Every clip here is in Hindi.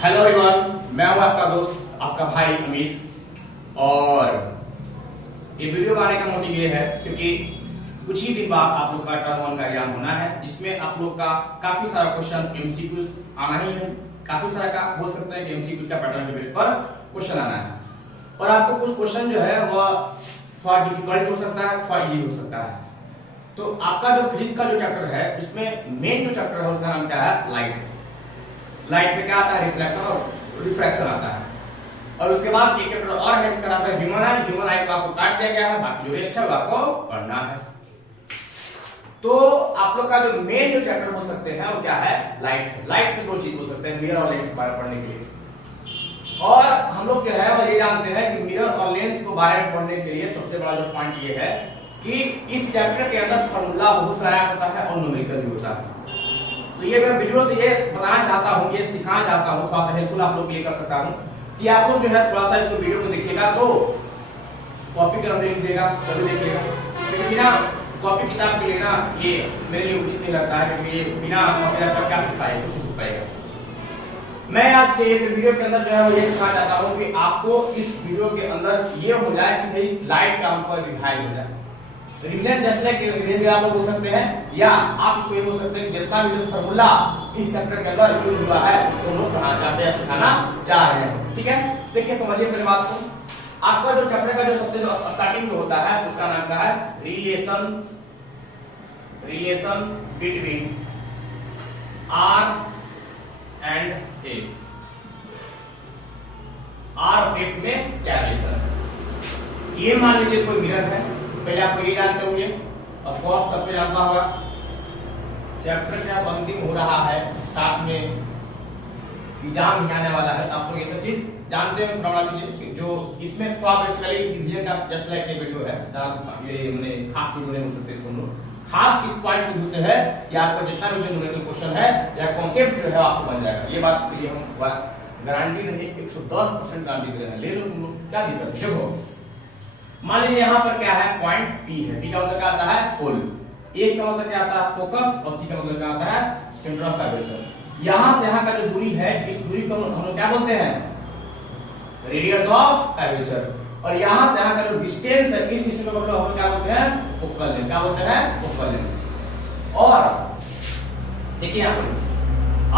हेलो एवरीवन, मैं हूं आपका दोस्त, आपका भाई अमित। और ये वीडियो बनाने का मोटिव ये है क्योंकि कुछ ही दिन बाद आप लोग का टर्म 1 का एग्जाम होना है, जिसमें आप लोग का काफी सारा क्वेश्चन एमसीक्यू आना ही है। काफी सारा का हो सकता है कि एमसीक्यू का पैटर्न के बेस पर क्वेश्चन आना है, और आपको कुछ क्वेश्चन जो है वह थोड़ा डिफिकल्ट हो सकता है, थोड़ा इजी हो सकता है। तो आपका जो फिजिक्स का जो चैप्टर है उसमें मेन जो चैप्टर है उसका नाम क्या है? लाइट। लाइट में क्या आता है? रिफ्लेक्शन और रिफ्रैक्शन आता है। और उसके बाद एक चैप्टर और है जिसका नाम है ह्यूमन आई। ह्यूमन आई को आपको काट दिया गया है, बाकी जो रेस्ट है वो आपको पढ़ना है। तो आप लोग का जो मेन जो चैप्टर हो सकते हैं वो क्या है? लाइट। लाइट में दो चीज हो सकते हैं, मिरर और लेंस के बारे में पढ़ने के लिए। और हम लोग जो है वो ये जानते हैं कि मिरर और लेंस को बारे में पढ़ने के लिए सबसे बड़ा जो पॉइंट ये है कि इस चैप्टर के अंदर फॉर्मूला बहुत सारा होता है और न्यूमेरिकल भी होता है। तो ये मैं वीडियो से ये बताना चाहता हूँ, ये सिखाना चाहता हूँ, थोड़ा सा हेल्पफुल आप लोग के लिए कर सकता हूँ कि आप लोग जो है थोड़ा सा इसको वीडियो को देखिएगा तो कॉपी कर लीजिएगा, तभी देखिएगा। क्योंकि बिना कॉपी किताब के लिए ना ये मेरे लिए उचित नहीं लगता है, क्योंकि ये बिना कॉपी किताब क्या सिखाएगा, कुछ नहीं सिखाएगा। मैं आज के वीडियो के अंदर जो है वो ये सिखाना चाहता हूँ कि आपको इस वीडियो के अंदर ये हो जाए कि भाई लाइट का हमको रिवाइज हो जाए। रिवीजन जस्ट लाइक रिवीजन भी आप लोग बोल सकते हैं, या आप इसको ये बोल सकते हैं कि जितना भी जो फार्मूला इस चैप्टर के अंदर यूज हुआ है उसको हम लोग पढ़ाना चाहते हैं, सिखाना चाह रहे हैं। ठीक है, देखिए समझिए पहले बात को। आपका जो चैप्टर का जो सबसे जो स्टार्टिंग में होता है उसका नाम क्या है? Relation between R and F. R और एफ में क्या रिलेशन? ये मान लीजिए कोई मिरर है, पहले आपको ये जानते होंगे, ऑफ कोर्स सब पे जानता होगा। चैप्टर का अंतिम हो रहा है, साथ में एग्जाम भी आने वाला है, तो आप लोग ये सब चीज जानते हैं। थोड़ा चीजें जो इसमें थोड़ा बेसिकली रिवीजन का जस्ट लाइक ये वीडियो है, ये हमने खास वीडियो नहीं बोल सकते इसको हम लोग। खास इस पॉइंट की वजह से है कि आपका जितना भी जो न्यूमेरिकल क्वेश्चन है या कॉन्सेप्ट जो है आपको बन जाएगा। ये बात के लिए हम गारंटी नहीं, 110% गारंटी दे रहे हैं, ले लो तुम लोग, क्या दिक्कत है। देखो मान लीजिए यहाँ पर क्या है? पॉइंट P है। P का मतलब क्या आता है? पोल। A का मतलब क्या आता है? फोकस। और C का मतलब क्या आता है? Centre of curvature. यहाँ से यहाँ का जो दूरी है, इस दूरी को हम लोग क्या बोलते हैं? Radius of curvature. और यहाँ से यहाँ का जो डिस्टेंस है, इस डिस्टेंस को हम लोग क्या बोलते हैं? Focal length. क्या बोलते हैं? Focal length. और देखिए यहाँ पर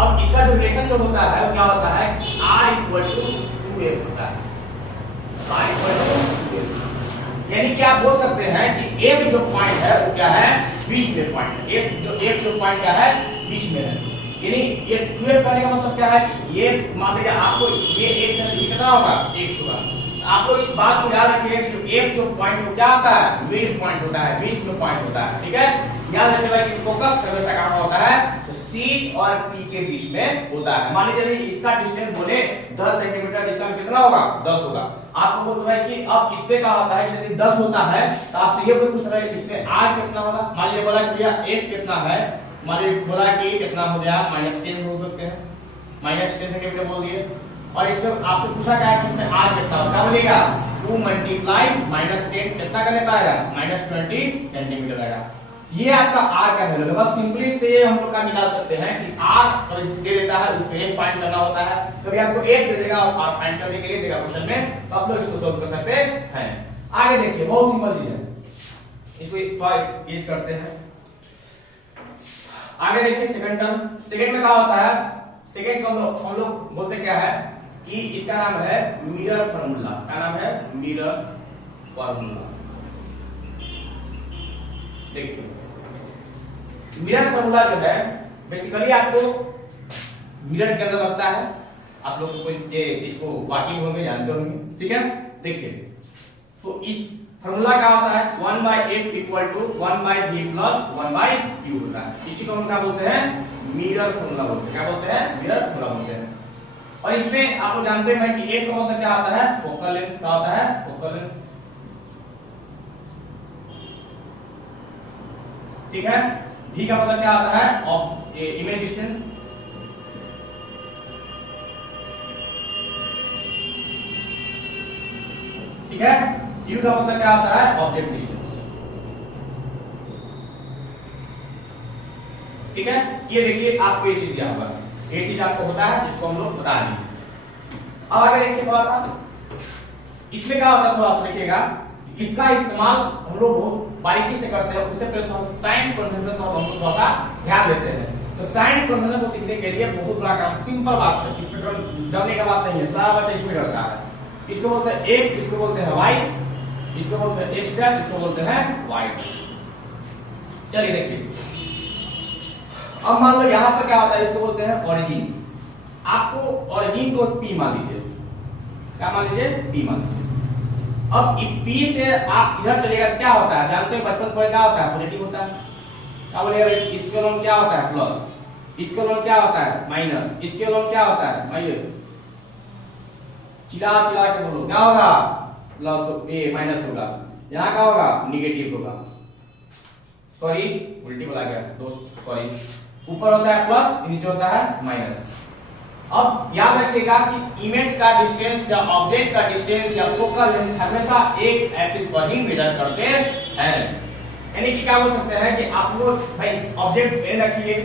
अब इसका जो रिलेशन जो होता है वो क्या होता है? R = 2F होता है। R = 2F, यानी कि आप बोल सकते हैं कि F जो पॉइंट है वो क्या है? बीच में पॉइंट है। F जो पॉइंट क्या है? बीच में है। यानी ये 2F करने का मतलब क्या है कि ये मान लीजिए आपको ये 1 से कितना होगा? 1 होगा। आप लोग इस बात को याद रखिएगा कि जो F जो पॉइंट वो क्या होता है? मिड पॉइंट होता है, बीच में पॉइंट होता है। ठीक है, याद रखिएगा कि फोकस कर्वेचर कहां होता है? तो C और P के बीच में होता है। मान लीजिए इसका डिस्टेंस बोले 10 सेंटीमीटर, इसका कितना होगा? 10 होगा। आपको बोलता है कि अब इस पे क्या होता है कि यदि 10 होता है तो आपसे ये पूछ रहा है इसमें R कितना होगा। मान लीजिए बोला कि भैया F कितना है, मान लीजिए बोला कि कितना हो गया? -10 हो सकते हैं, -10 सेंटीमीटर बोल दिए। और इसमें आपसे पूछा क्या है कि इसमें R कितना होगा? क्या बोलेगा? 2 × -10 कितना करने पाएगा? -20 सेंटीमीटर आएगा। ये आपका R का वैल्यू है। बस सिंपली से हम लोग का निकाल सकते हैं कि R दे देता है, उसको एक फाइंड करना होता है। कभी आपको एक दे देगा और R फाइंड करने के लिए देगा क्वेश्चन में, तो आप लोग इसको सॉल्व कर सकते हैं। आगे देखिए, बहुत सिंपल चीज है, इसको थोड़ा यूज करते हैं। आगे देखिए सेकंड टर्म। सेकंड में क्या होता है? सेकंड को हम लोग बोलते क्या है कि इसका नाम है मिरर फार्मूला। क्या नाम है? Mirror formula. देखिए मिरर फार्मूला जो है बेसिकली आपको मिरर के अंदर लगता है। आप लोग सबको ये चीज को वाकिफ होंगे, जानते होंगे। ठीक है, देखिए तो इस फार्मूला क्या होता है? 1/f = 1/v + 1/q होता है। इसी को हम क्या बोलते हैं? मिरर फार्मूला बोलते हैं। क्या बोलते हैं? मिरर फार्मूला बोलते हैं। और इसमें आप लोग जानते हैं कि f का मतलब क्या आता है? Focal length. क्या होता है? Focal length. ठीक है, v का मतलब क्या आता है? Of image distance. ठीक है, u का मतलब क्या आता है? Object distance. ठीक है, ये देखिए आपको ये चीज दिया होगा, ये चीज आपको होता है जिसको हम लोग बता दें। अब आगे देखिए थोड़ा सा, इसमें क्या होता है थोड़ा सा देखिएगा, इसका इस्तेमाल हम लोग बहुत बारीकी से करते हैं। उससे पहले थोड़ा सा साइन कन्वेंशन को हम थोड़ा सा ध्यान देते हैं। तो साइन कन्वेंशन को सीखने के लिए बहुत बड़ा काम, सिंपल बात है, इसमें डरने का बात नहीं है, सारा बच्चा इसमें डरता है। इसको बोलते हैं एक्स, इसको बोलते हैं वाई, इसको बोलते हैं एक्स डैश, इसको बोलते हैं वाई डैश। चलिए देखिए, अब मान लो यहाँ पर क्या होता है, इसको बोलते हैं ओरिजिन। आपको ओरिजिन को पी मान लीजिए, क्या मान लीजिए, पी मान लीजिए। अब पी से आप इधर चलेगा, क्या होता है, जानते हैं बचपन पर क्या होता है, पॉजिटिव होता है। क्या बोलेगा, इसके लोन क्या होता है, प्लस, इसके लोन क्या होता है, माइनस, इसके लोन क्या होता है, माइनस। चिल्ला चिल्ला के बोलो, क्या होगा, प्लस ए माइनस होगा, यहाँ क्या होगा, निगेटिव होगा। सॉरी उल्टी बोला गया दोस्त, सॉरी, ऊपर होता है प्लस, नीचे होता है माइनस। अब याद रखिएगा कि इमेज का डिस्टेंस या ऑब्जेक्ट का डिस्टेंस या फोकल लेंथ हमेशा एक्स एक्सिस पर ही मेजर करते हैं। यानी कि क्या बोल सकते हैं कि आप लोग भाई ऑब्जेक्ट ए रखिए,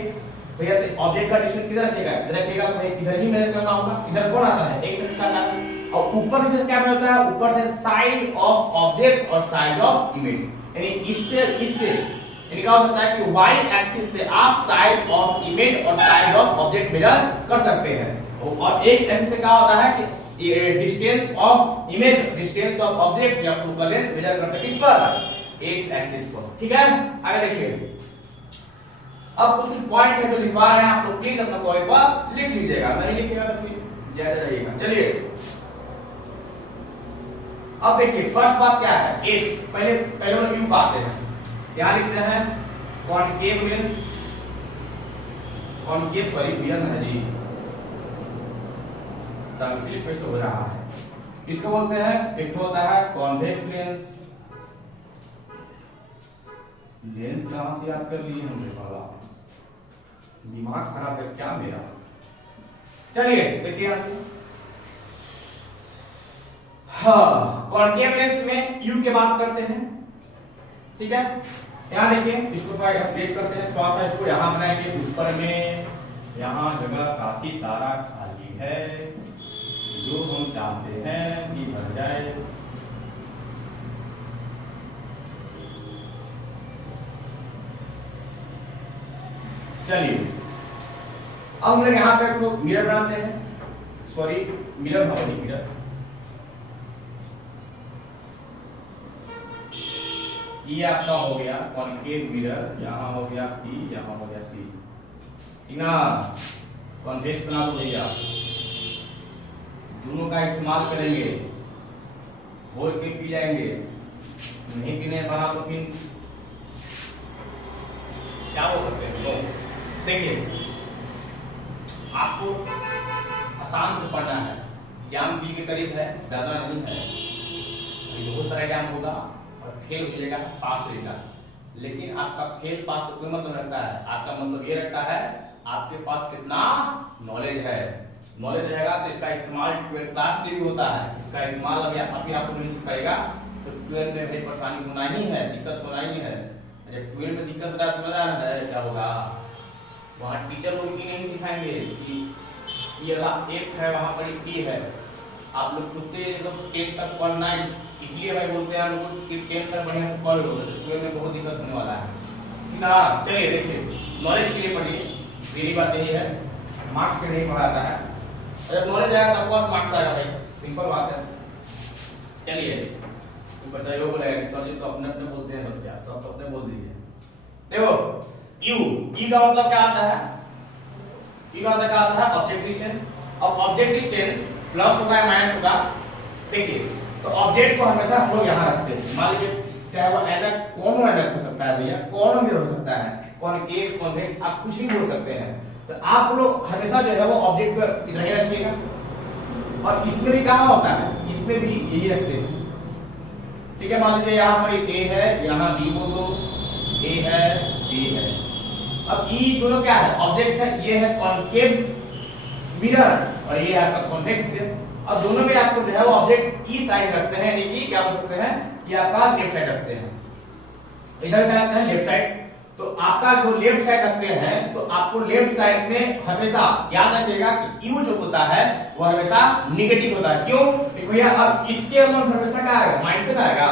भैया ऑब्जेक्ट का डिस्टेंस किधर रखिएगा, इधर रखिएगा, तो इधर ही मेजर करना होगा। इधर कौन आता है, एक्स एक्सिस आता है, और ऊपर नीचे क्या होता है, ऊपर से साइड ऑफ ऑब्जेक्ट और साइड ऑफ इमेज, यानी इससे यानी क्या हो सकता है कि y एक्सिस से आप साइड ऑफ इमेज और साइड ऑफ ऑब्जेक्ट मेजर कर सकते हैं। और x एक्सिस से क्या होता है कि distance of image, distance of object या फोकल लेंथ मेजर करते हैं किस पर, x एक्सिस पर। ठीक है, आगे देखिए। अब कुछ पॉइंट है जो लिखवा रहे हैं आप लोग, प्लीज अपना पॉइंट पर लिख लीजिएगा, नहीं लिखिएगा तो फिर जैसे रहिएगा। चलिए अब देखिए, फर्स्ट बात क्या है, x, पहले हम u पाते हैं, क्या लिखते हैं, concave lens, concave sorry vein है जी, इसलिए फिर से हो रहा है। इसको बोलते हैं, एक तो होता है कॉन्वेक्स लेंस। लेंस कहां से याद कर लिए हमने, वाला दिमाग खराब है क्या मेरा। चलिए देखिए यहां से, हाँ कॉनकेव लेंस में u की बात करते हैं। ठीक है, यहाँ देखिए, इसको थोड़ा प्लेस करते हैं, थोड़ा सा इसको यहाँ बनाएंगे, ऊपर में यहाँ जगह काफी सारा खाली है, जो हम चाहते हैं कि भर जाए। चलिए अब हम लोग यहाँ पे तो मिरर बनाते हैं, सॉरी मिरर नहीं, मिरर ये आपका हो गया कॉनकेव मिरर, यहाँ हो गया P, यहाँ हो गया C, ठीक ना। कॉन्वेक्स बना दो भैया, दोनों का इस्तेमाल करेंगे, घोल के पी जाएंगे, नहीं पीने बना तो फिर क्या हो सकते हैं। तो देखिए, आपको आसान से पढ़ना है, एग्जाम बी के करीब है, ज्यादा नहीं है, बहुत सारा एग्जाम होगा, फेल हो जाएगा, पास हो जाएगा, लेकिन आपका फेल पास का कोई मतलब रखता है, आपका मतलब ये रखता है आपके पास कितना नॉलेज है। नॉलेज रहेगा तो इसका इस्तेमाल 12th क्लास में भी होता है, इसका इस्तेमाल अभी आपको नहीं सीख पाएगा तो 12th में भी परेशानी होना ही है, दिक्कत होना ही है। जब 12th में दिक्कत होता है, समझ रहा है क्या होगा, वहाँ टीचर लोग ये नहीं सिखाएंगे कि ये एक है वहाँ पर एक है, आप लोग खुद से 10th तक पढ़ना, इसलिए भाई बोलते हैं हम लोग कि 10th तक बढ़िया से पढ़ लो, 12th में बहुत दिक्कत होने वाला है। ठीक है, चलिए देखिए, नॉलेज के लिए पढ़िए, मेरी बात यही है, मार्क्स पे नहीं पढ़ाता है, जब नॉलेज आएगा तब पास मार्क्स आएगा भाई, सिंपल बात है। चलिए ऊपर चाहिए वो बोलेगा कि सर जी तो अपने अपने बोलते हैं, बस क्या सब तो अपने बोल दीजिए। देखो u का मतलब क्या आता है, u का मतलब क्या आता है, ऑब्जेक्ट डिस्टेंस। अब ऑब्जेक्ट डिस्टेंस प्लस होगा या माइनस होगा, देखिए तो ऑब्जेक्ट्स को हमेशा हम लोग यहाँ रखते हैं। मान लीजिए चाहे वो ऐनक, कौन ऐनक हो सकता है भैया, कौन भी हो सकता है, कॉनकेव, कॉन्वेक्स, आप कुछ भी बोल सकते हैं। तो आप लोग हमेशा जो है वो ऑब्जेक्ट को इधर ही रखिएगा, और इसमें भी कहाँ होता है, इसमें भी यही रखते हैं। ठीक है, मान लीजिए यहाँ पर ए है, यहाँ बी बोल दो, ए है, बी है। अब ई दोनों क्या है, ऑब्जेक्ट है, ये है कॉनकेव मिरर और ये आपका कॉन्वेक्स मिरर, और दोनों में आपको जो है वो ऑब्जेक्ट ई साइड रखते हैं, यानी कि क्या बोल सकते हैं, ये आपका लेफ्ट साइड रखते हैं। इधर क्या रखते हैं, लेफ्ट साइड, तो आपका जो लेफ्ट साइड रखते हैं तो आपको लेफ्ट साइड में हमेशा याद रखिएगा कि यू जो होता है वो हमेशा निगेटिव होता है। क्यों? क्योंकि भैया अब इसके अलावा हमेशा क्या आएगा? माइनस का आएगा।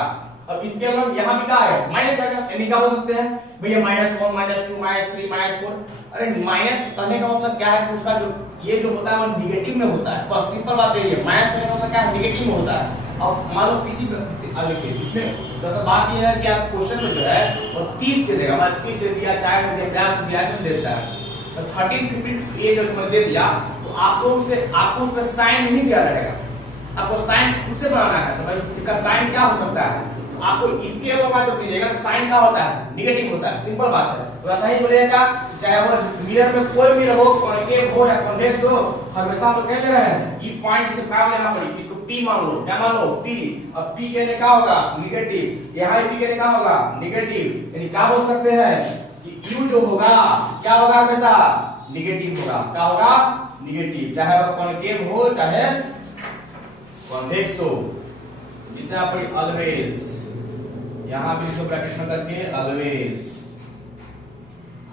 अब इसके अलावा यहाँ भी क्या आएगा? माइनस आएगा। यानी क्या बोल सकते हैं भैया -1 -2 -3 -4। अरे माइनस करने का मतलब क्या है? उसका जो ये जो होता है वो निगेटिव में होता है। बस सिंपल बात यही है। माइनस करने का मतलब क्या है? निगेटिव में होता है। अब मान लो किसी देखिए इसमें तो बात ये है कि आप क्वेश्चन में जो है वो 30 दे देगा, मतलब 30 दे दिया, 40 दे दिया, 50 दे दिया, ऐसे दे देता है। तो 13 15 ये जो मैंने दे दिया तो आपको उस पर साइन नहीं दिया रहेगा, आपको साइन खुद से बनाना है। तो भाई इसका साइन क्या हो सकता है? तो आपको इसके अलावा जो दीजिएगा साइन क्या होता है? निगेटिव होता है। सिंपल बात है। तो ऐसा ही बोलिएगा चाहे वो मिरर में कोई भी रहो, कॉन्केव हो या कॉन्वेक्स हो, हमेशा हम लोग कह ले रहे हैं ये पॉइंट से काम लेना पड़ेगी। इसको P मान लो, क्या मान लो? P। अब P कहने क्या होगा? निगेटिव। यहाँ P कहने क्या होगा? निगेटिव। यानी क्या बोल सकते हैं कि U जो होगा क्या होगा? हमेशा निगेटिव होगा। क्या होगा? निगेटिव। चाहे वह कॉन्केव हो चाहे कॉन्वेक्स हो। इतना पड़ी ऑलवेज, यहां भी इसको ब्रैकेट में करके ऑलवेज,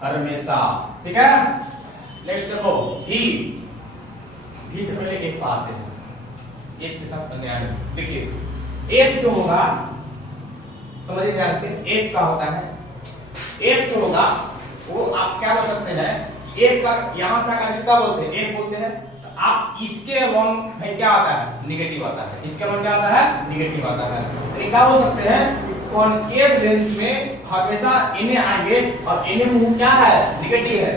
हमेशा। ठीक है। नेक्स्ट देखो भी से पहले एक बात आते हैं, एक के साथ ध्यान देखिए। एफ जो होगा समझिए ध्यान से, एफ का होता है, एफ जो होगा वो आप क्या बोल सकते हैं? एफ का यहां से आकर क्या बोलते हैं? एफ बोलते हैं। तो आप इसके अलावा भाई क्या आता है? निगेटिव आता है। इसके अलावा क्या आता है? निगेटिव आता है। तो क्या बोल सकते हैं? कॉन्केव लेंस में हमेशा इन्हें आएंगे और इन्हें मुंह क्या है? निगेटिव है।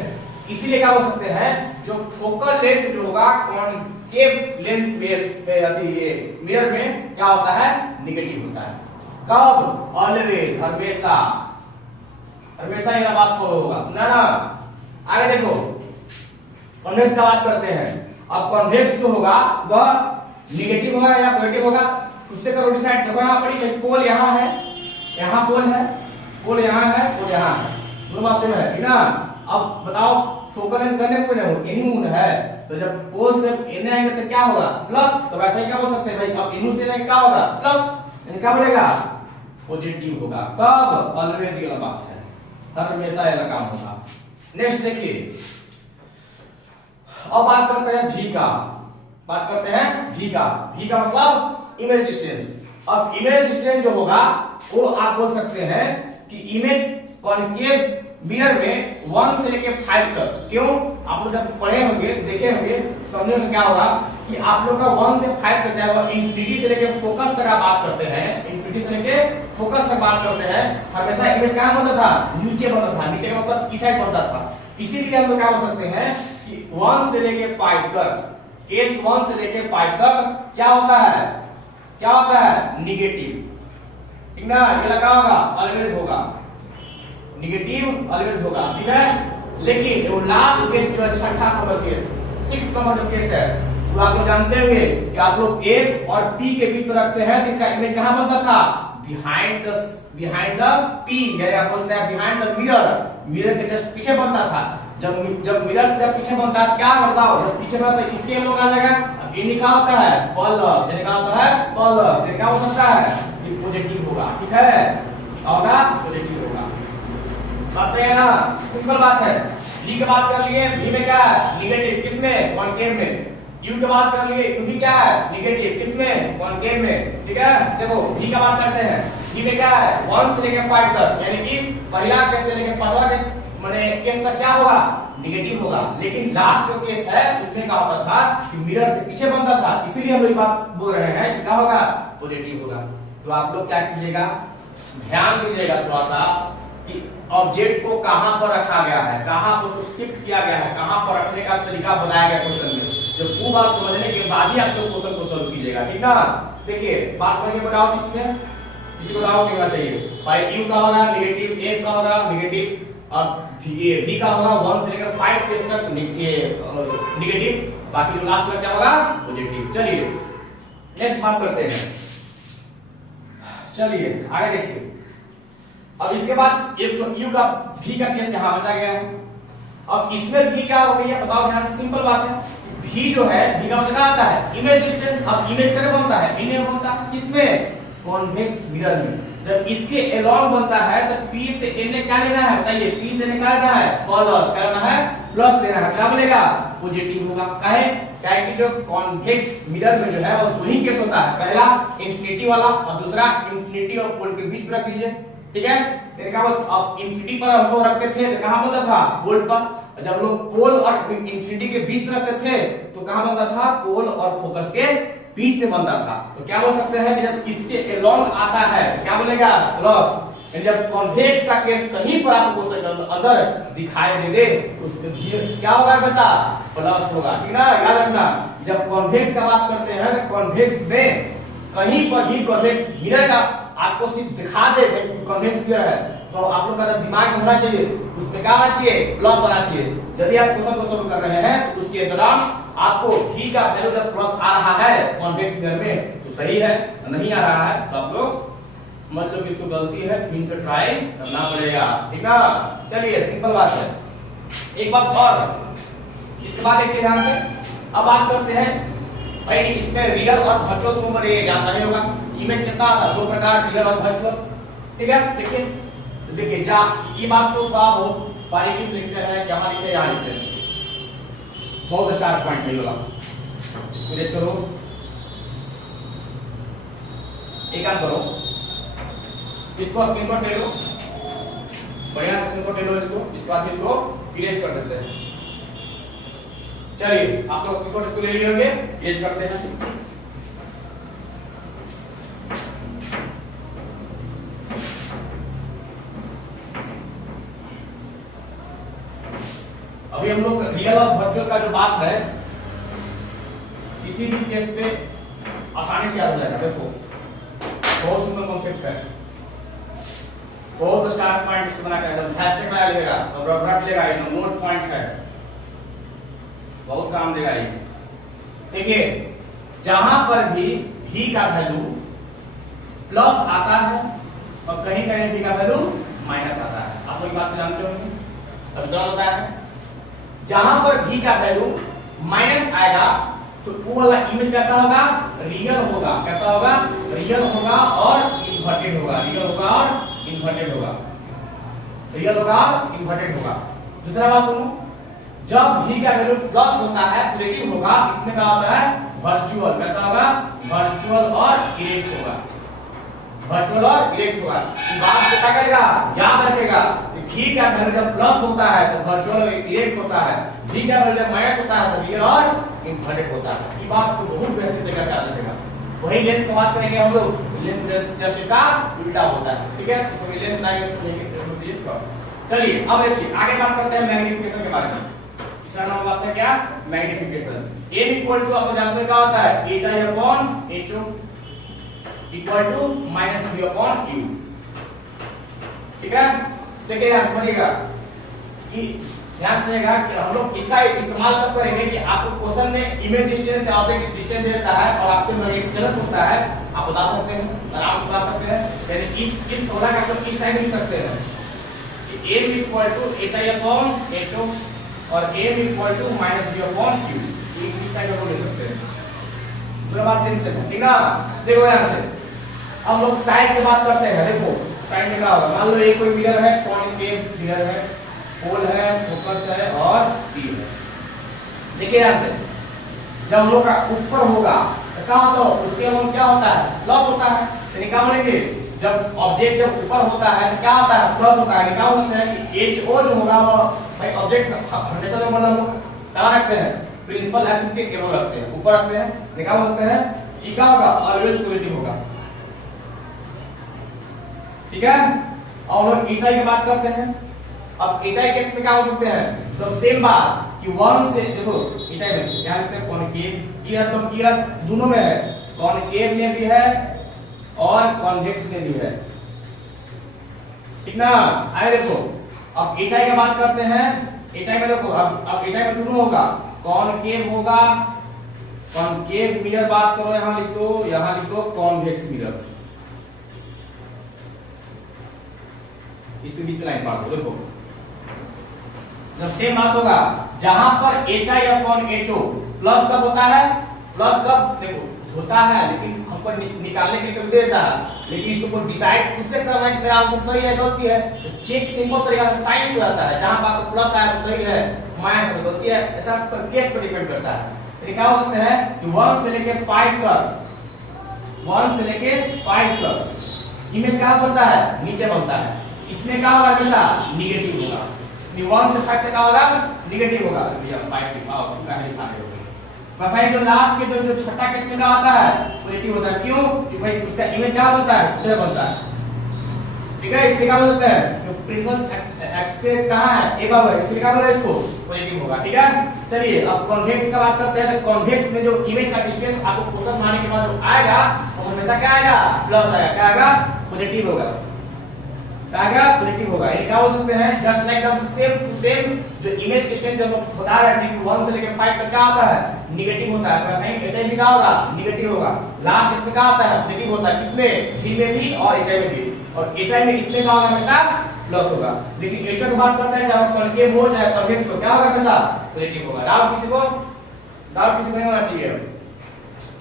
इसीलिए क्या बोल सकते हैं? जो फोकल लेंथ जो होगा कॉन्केव लेंस ये मिरर में क्या होता है? निगेटिव होता है। कब? ऑलवेज, हमेशा। हमेशा ये बात फॉलो होगा, सुना ना? आगे देखो कॉन्वेक्स का बात करते हैं। अब कॉन्वेक्स जो होगा वह निगेटिव होगा या पॉजिटिव होगा? उससे करो डिसाइड। देखो यहाँ पर पोल यहाँ है, यहाँ पोल है, पोल यहाँ है, पोल यहाँ है, दोनों बात सेम है ना? अब बताओ फोकल लेंथ करने को इन्हीं मून है, तो जब पोल से इन्हें आएंगे तो क्या होगा? प्लस। तो वैसा ही क्या बोल सकते हैं भाई? अब इन्हों से क्या होगा? प्लस। यानी क्या बोलेगा? पॉजिटिव होगा। कब? ऑलवेज ये बात है, हर हमेशा ये काम होगा। नेक्स्ट देखिए, अब बात करते हैं भी का। बात करते हैं भी का। भी का मतलब इमेज डिस्टेंस। अब इमेज डिस्टेंस जो होगा वो आप बोल सकते हैं कि इमेज कॉन्केव मिरर में 1 से लेके 5 तक। क्यों? आप लोग जब पढ़े होंगे, देखे होंगे, समझने में क्या होगा कि आप लोग का 1 से 5 तक, चाहे वो इंफिनिटी से लेके फोकस तक आप बात करते हैं, इंफिनिटी से लेके फोकस तक बात करते हैं, हमेशा इमेज कहां बनता था? नीचे बनता था। नीचे का मतलब इस साइड बनता था। इसीलिए हम लोग क्या बोल सकते हैं कि 1 से लेके 5 तक, केस 1 से लेके 5 तक क्या होता है? क्या होता है? निगेटिव। ठीक ना? ये लगा होगा ऑलवेज होगा, निगेटिव ऑलवेज होगा। ठीक है। लेकिन वो लास्ट केस जो है, छठा नंबर केस, 6 नंबर जो केस है, वो आप लोग जानते होंगे कि आप लोग एफ और पी के बीच में रखते हैं, तो इसका इमेज कहां बनता था? बिहाइंड द पी, यानी आप बोलते हैं बिहाइंड द मिरर, मिरर के जस्ट पीछे बनता था। जब मिरर से जब पीछे बनता है क्या बताओ? जब पीछे बनता है इसके लोग आ जाएगा। अब ये क्या होता है? प्लस। ये क्या होता है? प्लस। ये क्या हो सकता है? ये पॉजिटिव होगा। ठीक है, होगा पॉजिटिव होगा। बस है ना? सिंपल बात है। V की बात कर लिए, V में क्या है? निगेटिव। किसमें? कॉन्केव में। U की बात कर लिए, U भी क्या है? निगेटिव। किसमें? कॉन्केव में। ठीक है। देखो V का बात करते हैं, V में क्या है? 1 से लेकर 5 तक, यानी कि पहला केस से लेकर पांचवा केस माने केस तक क्या होगा? निगेटिव होगा। लेकिन लास्ट जो केस है उसमें क्या होता था कि मिरर से पीछे बनता था, इसीलिए हम लोग ये बात बोल रहे हैं कि क्या होगा? पॉजिटिव होगा। तो आप लोग क्या कीजिएगा? ध्यान दीजिएगा थोड़ा सा कि ऑब्जेक्ट को कहां पर रखा गया है, कहां पर उसको शिफ्ट किया गया है, कहां पर रखने का तरीका बताया गया क्वेश्चन में। जब वो बात समझने के बाद ही आप लोग क्वेश्चन को सॉल्व कीजिएगा। ठीक ना? देखिए बात समझ में डाउट इसमें किसी को डाउट नहीं होना चाहिए। भाई U का होगा निगेटिव, F का होगा निगेटिव, और V का होगा 1 से लेकर 5 केस तक निगेटिव, बाकी जो लास्ट में क्या होगा? पॉजिटिव। चलिए नेक्स्ट बात करते हैं। चलिए आगे देखिए। अब इसके बाद एक जो U का V का केस यहां बचा गया है। अब इसमें V क्या हो गई है बताओ ध्यान से? सिंपल बात है। V जो है, V का मतलब क्या आता है? Image distance. अब इमेज कैसे बनता है? इन्हें बनता है किसमें? कॉन्वेक्स मिरर में। जब इसके एलॉन्ग बनता है तो P से N ने क्या लेना है बताइए, P से निकालना है प्लस, करना है प्लस लेना है, क्या बनेगा पॉजिटिव होगा। काहे कि जो कॉन्वेक्स मिरर में जो है वो दो ही केस होता है, पहला इंफिनिटी वाला और दूसरा इंफिनिटी और पोल के बीच में रख दीजिए, ठीक है। अब इंफिनिटी पर हम लोग रखते थे तो कहां बनता था पोल पर, जब लोग पोल और इंफिनिटी के बीच में रखते थे तो कहां बनता था पोल और फोकस के बीच में बनता था। तो क्या बोल सकते हैं कि जब इसके एलॉन्ग आता है तो क्या बनेगा प्लस, जब कॉन्वेक्स का केस कहीं पर आपको अंदर दिखाई दे दे तो उसके क्या होगा वैसा प्लस होगा, ठीक ना। याद रखना जब कॉन्वेक्स का बात करते हैं तो कॉन्वेक्स में कहीं पर भी कॉन्वेक्स मिरर का आपको सिर्फ दिखा दे कॉन्वेक्स मिरर है तो आप लोग का दिमाग में होना चाहिए उसमें क्या होना चाहिए प्लस होना चाहिए। यदि आप क्वेश्चन को सॉल्व कर रहे हैं तो उसके दौरान आपको v का वैल्यू जब प्लस आ रहा है कॉन्वेक्स मिरर में तो सही है, नहीं आ रहा है तो आप लोग मतलब इसको गलती है फिर से ट्राई करना पड़ेगा, ठीक ना। चलिए सिंपल बात है। एक बात और इसके बाद देखिए ध्यान से, अब बात करते हैं भाई इसमें रियल और वर्चुअल दोनों पर ये जानना ही होगा। इमेज कितना आता है दो प्रकार, रियल और वर्चुअल, ठीक है। देखिए जा ये बात को थोड़ा बहुत बारीकी से लिखते हैं, यहाँ लिखते हैं यहाँ लिखते हैं, बहुत स्टार पॉइंट है ये वाला, इरेज करो, एक काम करो इसको स्क्रीनशॉट ले लो, बढ़िया से स्क्रीनशॉट ले लो इसको बाद इसको इरेज कर देते हैं। चलिए आप लोग स्क्रीनशॉट इसको ले लिए होंगे, इरेज करते हैं। अभी हम लोग रियल और वर्चुअल का जो बात है किसी भी केस पे आसानी से याद हो जाएगा। देखो बहुत सुंदर कॉन्सेप्ट है, बहुत स्टार पॉइंट इसको बना के हैशटैग बना लेगा और रट लेगा, ये नोट पॉइंट है, बहुत काम देगा ये। देखिए जहां पर भी v का वैल्यू प्लस आता है और कहीं कहीं v का वैल्यू माइनस आता है, आप लोग ये बात जानते होंगे। अब क्या होता है जहां पर v का वैल्यू माइनस आएगा तो वो वाला इमेज कैसा होगा रियल होगा, कैसा होगा रियल होगा और इन्वर्टेड होगा, रियल होगा और इन्वर्टेड होगा, रियल होगा और इन्वर्टेड होगा। दूसरा बात सुनो, जब v का वैल्यू प्लस होता है पॉजिटिव होगा, इसमें क्या होता है वर्चुअल, कैसा होगा वर्चुअल और इरेक्ट होगा, वर्चुअल और इरेक्ट होगा। ये बात क्या करेगा याद रखेगा, v का वैल्यू जब प्लस होता है तो वर्चुअल और इरेक्ट होता है, v का वैल्यू जब माइनस होता है तो रियल और इन्वर्टेड होता है। ये बात को बहुत बेहतर तरीके से याद रखेगा। वही लेंस की बात करेंगे हम लोग, लेंस जस्ट इसका उल्टा होता है, ठीक है। तो लेंस लाइन चलिए अब देखिए आगे बात करते हैं मैग्नीफिकेशन के बारे में। तीसरा नंबर बात है क्या मैग्नीफिकेशन। m इक्वल टू आपको जानते हैं क्या होता है hi upon ho equal to minus v upon u, ठीक है। देखिए यहां समझिएगा कि ध्यान समझिएगा कि हम लोग इसका इस्तेमाल कब करेंगे कि आपको क्वेश्चन में इमेज डिस्टेंस से ऑब्जेक्ट डिस्टेंस देता है और आपसे एक गलत पूछता है, आप बता सकते हैं, आराम से बता सकते हैं। यानी इस थोड़ा का हम इस टाइम लिख सकते हैं कि m equal to hi upon ho और m equal to minus v upon q, इस टाइम में लिख सकते हैं। दूसरा बात सेम से ठीक ना। देखो यहां से हम लोग साइज की बात करते हैं। देखो साइज में क्या होगा, मान लो एक कोई मिरर है, कॉन्केव मिरर है, पोल है, फोकस है और पी है। देखिए यहां से जब हम लोग का ऊपर होगा तो क्या होता है उसके हम क्या होता है प्लस होता है, तो क्या बोलेंगे जब ऑब्जेक्ट जब ऊपर होता है तो क्या होता है प्लस होता है। क्या बोलते हैं कि ho जो होगा वो भाई ऑब्जेक्ट हमेशा जो मतलब कहां रखते हैं प्रिंसिपल एक्सिस के एरो रखते हैं, ऊपर रखते हैं, क्या बोलते हैं ये क्या होगा ऑलवेज पॉजिटिव होगा, ठीक है। और लोग ईचाई की बात करते हैं। अब ईचाई केस में क्या हो सकते हैं तो सेम बात कि 1 से देखो ईचाई में क्या लिखते हैं कॉन्केव ईयर तो ईयर दोनों में है, कॉन्केव में भी है और कॉन्वेक्स में भी है, ठीक ना। आए देखो अब ईचाई की बात करते हैं। ईचाई में देखो अब ईचाई में दोनों होगा, कॉन्केव होगा, कॉन्केव मिरर बात करो यहां लिख दो कॉन्वेक्स मिरर, इसके बीच में लाइन मार दो। देखो जब सेम बात होगा जहां पर hi अपॉन ho प्लस कब होता है, प्लस कब देखो होता है, लेकिन हमको निकालने के लिए कभी देता है, लेकिन इसको कोई डिसाइड खुद से करना है कि मेरा आंसर सही है गलती है, तो चेक सिंपल तरीका से साइन से आता है, जहां पर आपको प्लस आया तो सही है, माइनस में गलती है, ऐसा पर केस पर डिपेंड करता है। तो क्या हो सकता है कि 1 से लेके 5 तक, 1 से लेके 5 तक इमेज कहां बनता है, नीचे बनता है, इसमें क्या होगा हमेशा नेगेटिव होगा, 1 से 5 तक क्या होगा नेगेटिव होगा, भैया 5 लिखा हो पूरा लिखा है, बस आई जो लास्ट के जो छठा केस में क्या आता है पॉजिटिव होता है, क्यों कि भाई उसका इमेज क्या बनता है, उधर बनता है, ठीक है, इसलिए क्या बोलते हैं जो प्रिंसिपल एक्सपेक्ट कहां है ए बराबर, इसलिए क्या बोले इसको पॉजिटिव होगा, ठीक है। चलिए अब कॉन्वेक्स का बात करते हैं, तो कॉन्वेक्स में जो इमेज का डिस्टेंस आपको क्वेश्चन बनाने के बाद जो आएगा वो हमेशा क्या आएगा, प्लस आएगा, क्या आएगा, पॉजिटिव होगा, क्या आएगा, पॉजिटिव होगा। ये क्या हो सकते हैं, just like the same to same जो इमेज डिस्टेंस जो बता रहे थे कि 1 से लेकर 5 तक क्या होता है, नेगेटिव होता है, वैसे ही एचआई भी क्या होगा, नेगेटिव होगा, लास्ट इसमें क्या होता है, पॉजिटिव होता है, किसमें, डी में भी और एचआई में भी, और एचआई में इसमें क्या होगा, हमेशा प्लस होगा, लेकिन एचआई की बात करते हैं जब कॉन्केव हो जाए कॉन्वेक्स को क्या होगा, हमेशा पॉजिटिव होगा। डाउट किसी को नहीं होना चाहिए।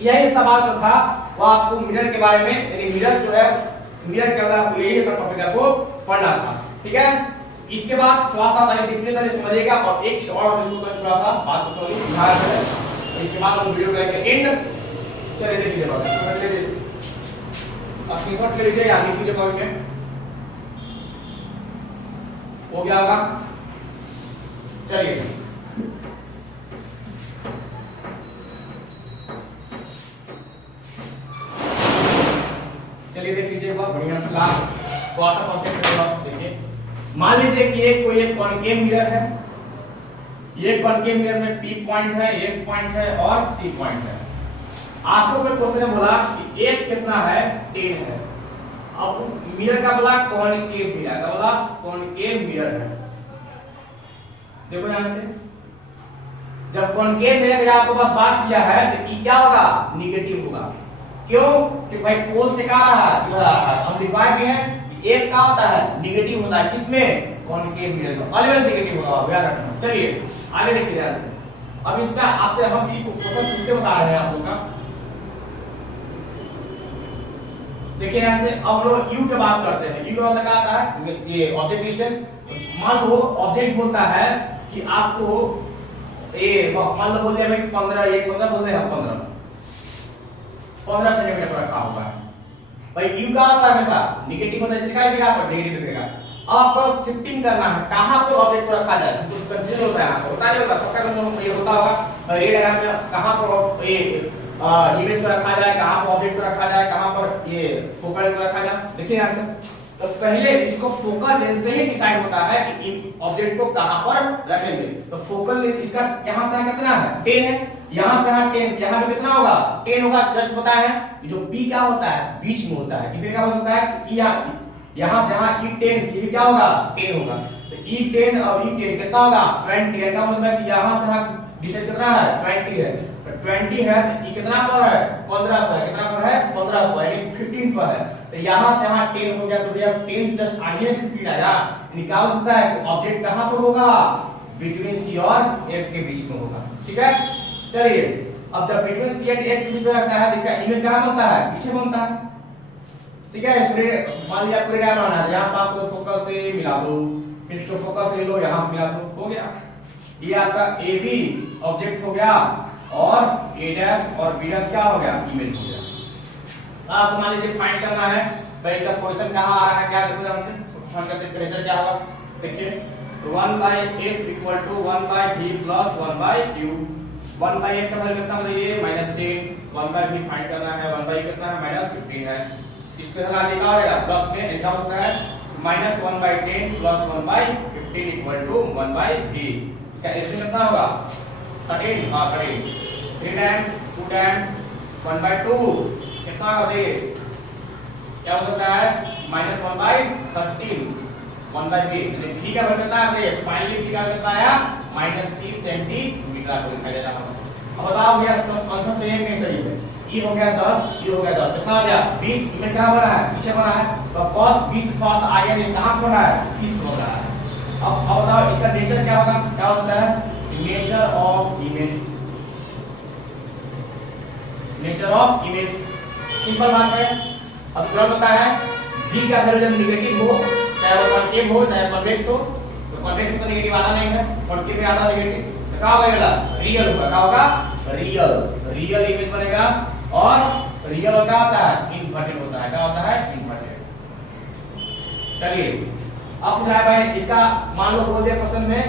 यही इतना बात जो था वो आपको मिरर के बारे में, यानी मिरर जो है, मिरर के अंदर आपको यही टॉपिक आपको पढ़ना था, ठीक है। इसके बाद थोड़ा सा डिफरेंस समझिएगा, और एक और इसको थोड़ा सा बात को समझिए, इसके बाद हम वीडियो करेंगे एंड। चलिए देखिए बात स्क्रीनशॉट ले लीजिए या लिख लीजिए कॉपी में, हो गया होगा। चलिए चलिए देख लीजिए बहुत बढ़िया से लास्ट थोड़ा सा कॉन्सेप्ट देखिए। मान लीजिए कि एक कोई एक कॉनकेव मिरर है, ये कॉनकेव मिरर में P पॉइंट है, F पॉइंट है और C पॉइंट है। आपको कोई क्वेश्चन में बोला कि F कितना है, 10 है, अब मिरर का बोला कॉनकेव मिरर का बोला कॉनकेव मिरर है, देखो यहां से जब कॉनकेव मिरर का आपको बस बात किया है तो ई क्या होगा, नेगेटिव होगा, क्यों कि भाई पोल से कहां रहा है, इधर आ रहा है, हम लिखवाए भी हैं कि F क्या होता है, नेगेटिव होता है, किसमें, कॉनकेव मिरर में ऑलवेज नेगेटिव होगा, याद रखना। चलिए आगे देखिए ध्यान से, अब इसमें आपसे हम एक क्वेश्चन फिर से बता रहे हैं आप लोग का, देखिए यहां से अब हम लोग U की बात करते हैं। U का मतलब क्या आता है, ये ऑब्जेक्ट डिस्टेंस। मान लो ऑब्जेक्ट बोलता है कि आपको ये मान लो बोल दिया भाई 15, ये 15 बोल रहे हैं 15 सेंटीमीटर पर रखा हुआ है, भाई U का होता है हमेशा नेगेटिव होता है, इसलिए क्या लिखेगा, पर नेगेटिव लिखेगा। अब आपको शिफ्टिंग करना है, कहां पर ऑब्जेक्ट को रखा जाए, कुछ कंफ्यूजन होता है, आपको होता नहीं होता, सबका कंफ्यूजन ये होता होगा, रेड डायग्राम में कहां पर ये इमेज को रखा जाए, कहां पर ऑब्जेक्ट को रखा जाए, कहां पर ये फोकल को रखा जाए। देखिए यहां से तो पहले इसको फोकल लेंथ से ही डिसाइड होता है कि ऑब्जेक्ट को कहां पर रखेंगे, तो फोकल लेंथ इसका यहां से कितना है, 10 है, यहां से 10, यहां पे कितना होगा, 10 होगा, जस्ट पता है जो B क्या होता है, बीच में होता है, इसलिए क्या हो सकता है कि यहां से यहां E10, ये क्या होगा, 10 होगा, तो E10 और E10 कितना होगा, 20, क्या बोलता है कि यहां से यहां डिस्टेंस कितना है, 20 है, 20 है तो ये कितना पर है, 15 पर है, कितना पर है, 15 पर, यानी 15 पर है, तो यहां से यहां 10 हो गया, तो भैया 10 से जस्ट आगे 15 आएगा, यानी क्या हो सकता है कि ऑब्जेक्ट कहां पर होगा, बिटवीन C और F के बीच में होगा, ठीक है। चलिए अब जब बिटवीन C एंड F के बीच में रहता है तो इसका इमेज कहां बनता है, पीछे बनता है, ठीक है। इसमें मान लिया आपको डायग्राम बनाना है, यहां पास को फोकस से मिला दो, फिर इसको फोकस ले लो, यहां से मिला दो, हो गया, ये आपका AB ऑब्जेक्ट हो गया और A' और B' क्या हो गया, इमेज हो गया। आपको मान लीजिए फाइंड करना है भाई का पोजीशन कहां आ रहा है, क्या देखो ध्यान से फाइंड करते हैं, प्रेशर क्या होगा, देखिए 1/F equal to 1/V plus 1/Q, 1/F का मतलब कितना, मतलब ये -10, 1/V फाइंड करना है, 1/E कितना है, -15 है, इसको हटा देगा और प्लस में क्या होता है, -1/10 प्लस 1/15 इक्वल टू 1/V, इसका एसए कितना होगा, 13, हां 13, 3 टाइम 2 टाइम 1/2 कितना होगा, ये क्या हो सकता है, -1/13 1/V, ठीक है भाई कितना है, फाइनली ठीक है कितना आया, -30 सेंटीमीटर आपको दिखाई दे रहा है। अब बताओ भैया आंसर सही है कि नहीं सही है, ये हो गया 10, ये हो गया 10, कितना हो गया 20, इमेज कहां बना है, पीछे बना है, तो cos 20 थोड़ा सा आगे में कहां बना है, 30 बन रहा है। अब बताओ इसका नेचर क्या होगा, क्या होता है, nature of image, nature of image, simple बात है। अब तुरंत होता है v का वैल्यू जब निगेटिव हो, चाहे वो कॉन्केव हो चाहे कॉन्वेक्स हो, तो कॉन्वेक्स में तो निगेटिव आना नहीं है, कॉन्केव में आना निगेटिव, तो क्या होगा, रियल होगा। क्या होगा, रियल, रियल इमेज बनेगा। और रियल क्या होता है, इन्वर्टेड होता है। क्या होता है, इन्वर्टेड। चलिए अब पूछा है भाई इसका, मान लो बोल दिया क्वेश्चन में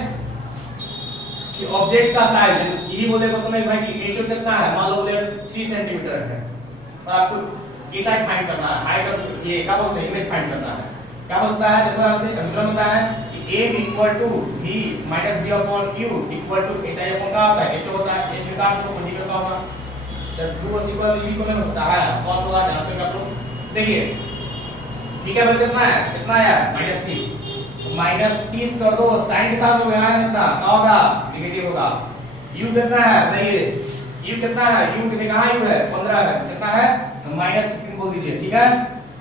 कि ऑब्जेक्ट का साइज, ये बोल दिया क्वेश्चन में भाई कि एचओ कितना है, मान लो बोले 3 सेंटीमीटर है, और आपको एचआई फाइंड करना है, हाइट ऑफ ये क्या बोलते हैं, इमेज फाइंड करना है। क्या बोलता है, देखो यहां से कंट्रोल होता है कि m equal to v minus v upon q equal to hi upon क्या होता है, h होता है। h निकाल तो खुद ही करता होगा, जब 2 इक्वल v को नहीं हो सकता है, cos होगा, यहां पे कर लो। देखिए v का वैल्यू कितना है, कितना है, -30 कर दो, साइन के साथ हो गया है कितना, क्या होगा, नेगेटिव होगा। u कितना है, देखिए u कितना है, u कितने, कहां u है, 15 है, कितना है, -15 बोल दीजिए, ठीक है।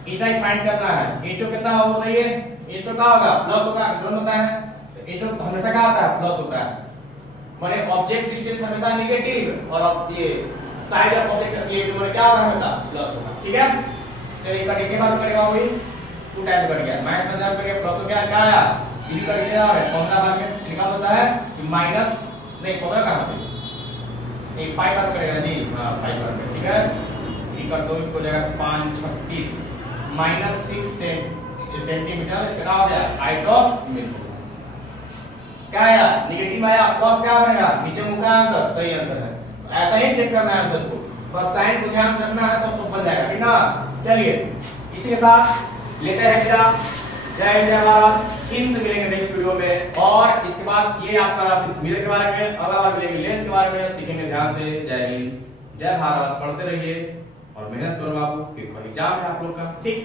एचआई फाइंड करना है, एचओ कितना होगा बताइए, एचओ क्या होगा, प्लस होगा, दोनों होता है, तो एचओ हमेशा क्या होता है, प्लस होता है। माने ऑब्जेक्ट डिस्टेंस हमेशा नेगेटिव और ये साइड ऑफ ऑब्जेक्ट ये जो क्या होगा, हमेशा प्लस होगा, ठीक है। चलिए कट के बाद करेगा वही 2 टाइम कट गया, माइनस में जब करेगा प्लस हो गया, क्या आया, ये कट गया, और 15 बार में लिखा होता है कि माइनस नहीं 15 कहां से, ये 5 बार करेगा जी, हां 5 बार में, ठीक है। ये कर दो, इसको जाएगा 5 36 -6 सेंटीमीटर, इसका हो जाए हाइट ऑफ इमेज। क्या आया, नेगेटिव आया, cos क्या बनेगा, नीचे मुका आंसर, सही आंसर है। ऐसा ही चेक करना है आंसर को, बस साइन को ध्यान से रखना है तो सब बन जाएगा, ठीक ना। चलिए इसी के साथ लेते हैं विदा, जय हिंद जय भारत, फिर से मिलेंगे नेक्स्ट वीडियो में। और इसके बाद ये आपका मिरर के बारे में, अगला बार मिलेंगे लेंस के बारे में, सीखेंगे ध्यान से। जय हिंद जय भारत, पढ़ते रहिए और मेहनत करो बाबू, क्योंकि एग्जाम है आप लोग का, ठीक।